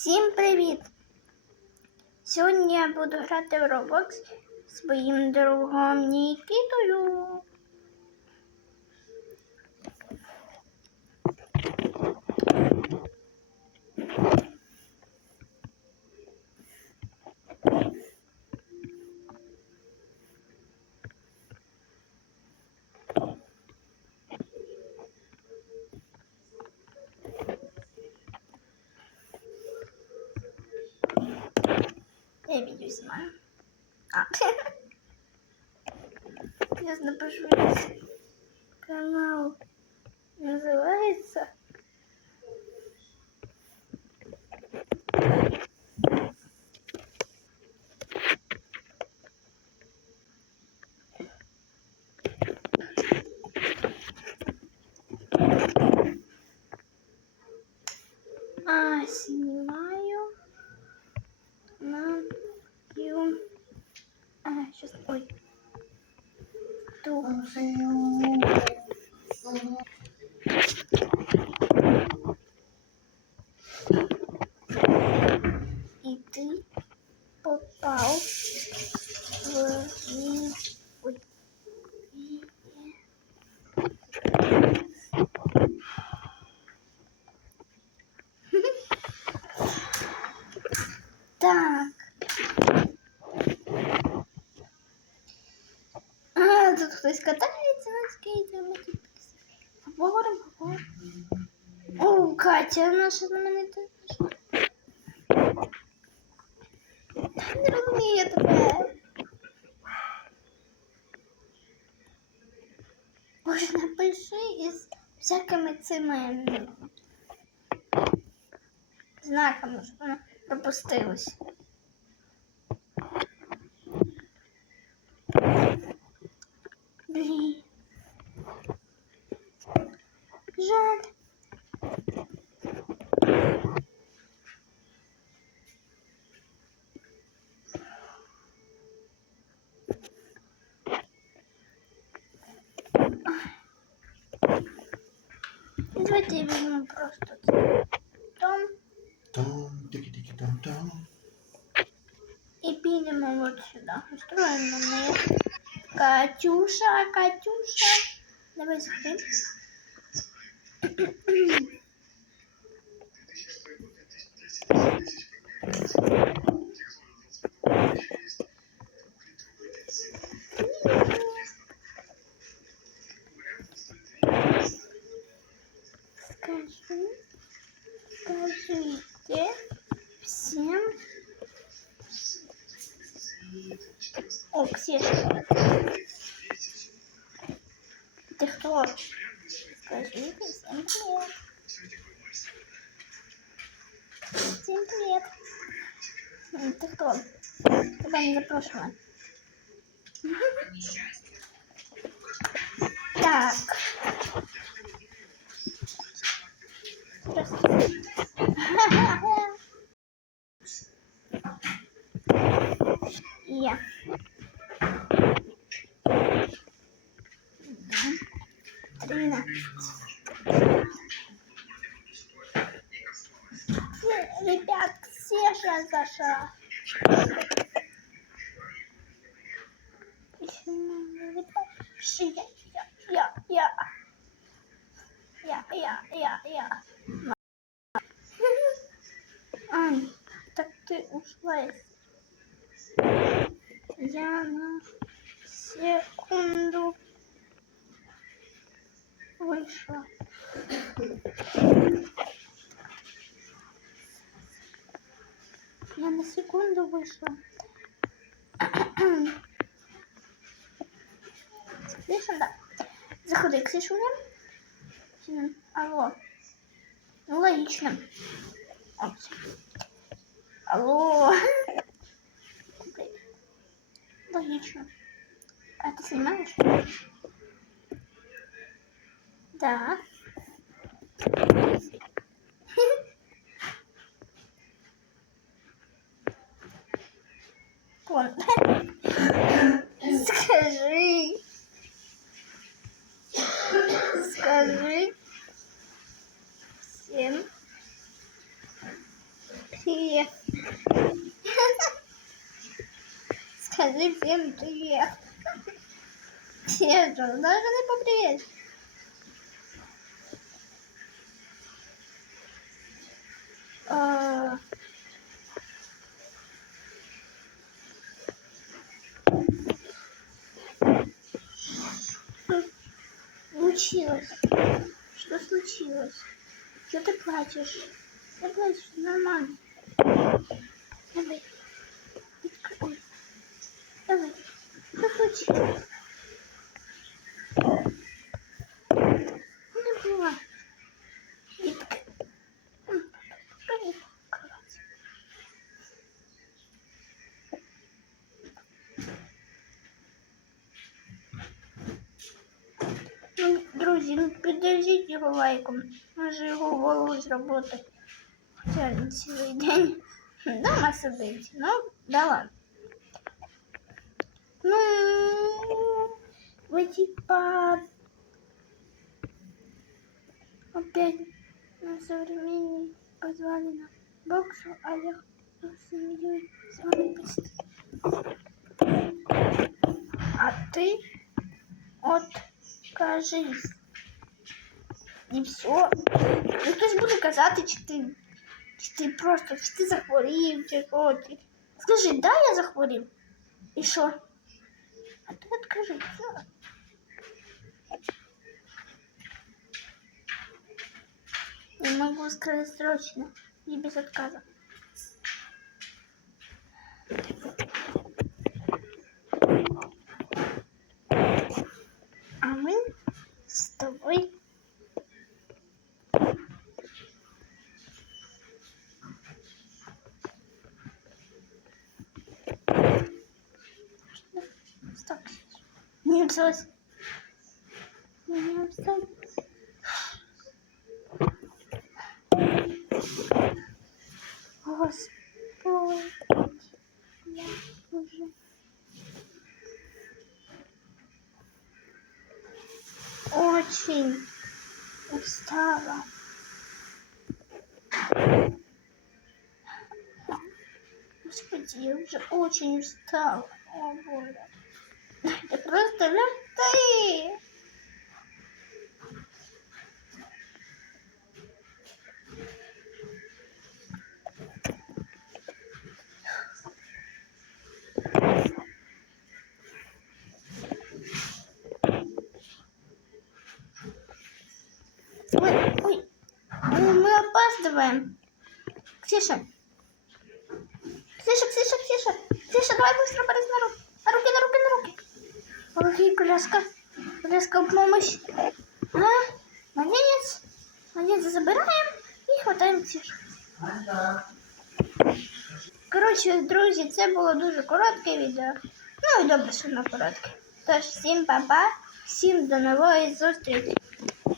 Всім привіт! Сьогодні я буду грати в Roblox зі своїм другом Нікітою. Я відео знімаю. А. Я напишу канал. Називається. А, снимаю Попал в Так. А, тут хтось катається на скейті, а ми тут поговоримо, поговоримо. О, Катя, наша знаменита. Не розумію тебе. Боже, напиши із всякими цими знаками, щоб вона пропустилась. Блін. Жаль. Давайте я візьму просто це. Том Том, тики-тики, том, том. і підемо от сюди. Устроїмо на неї. Катюша, Катюша. Давай сходи. Скажи, Ты кто? Скажите всем привет. Всем привет. Ты кто? Тебя не запрошена. 12. Ребят, все сейчас зашла. Я, я, я, я, я, я, я. Ань, так ты ушла. Я на секунду вышла. Я на секунду вышла. Ксюша, да. Заходи, Ксюшуня. Сюда. Алло. Ну, логично. Вот. Алло. Логично. А ты снимаешь? Вон. Скажи. Скажи всем привет. Скажи всем привет. Все же должны поприветствовать. Случилось? Что случилось? Что ты плачешь? Ты плачешь, нормально. Давай. Давай. Что случилось? друзі, ну піддержіть його лайком. Може його голову зробити. Хоча він цілий день дома сидить. Ну, да ладно. Ну, вы типа опять на современный позвали на боксу, а я с семьей с вами посидеть. А ты откажись. І все. Ну, хтось буде казати, чи ти, чи ти просто, чи ти захворів, чи що. Ти... Скажи, да, я захворів? І що? А ти відкажи, все. Я могу сказать срочно и без отказа. Не взялась. Не взялась. Господи, я уже очень устала. Господи, я уже очень устала. О, боже. Просто ляпты. Ой, ой, ну, мы опаздываем. Ксюша. Ксюша, Ксюша, Ксюша. Ксюша, давай быстро полез на руки. На руки, на руки, на руки. Руки, коляска. Коляска в помощь. А, молодец. Молодец, забираем і хватаємо Ксюшу. Коротше, друзі, це було дуже коротке відео. Ну і добре, що воно коротке. Тож, всім па-па, всім до нової зустрічі.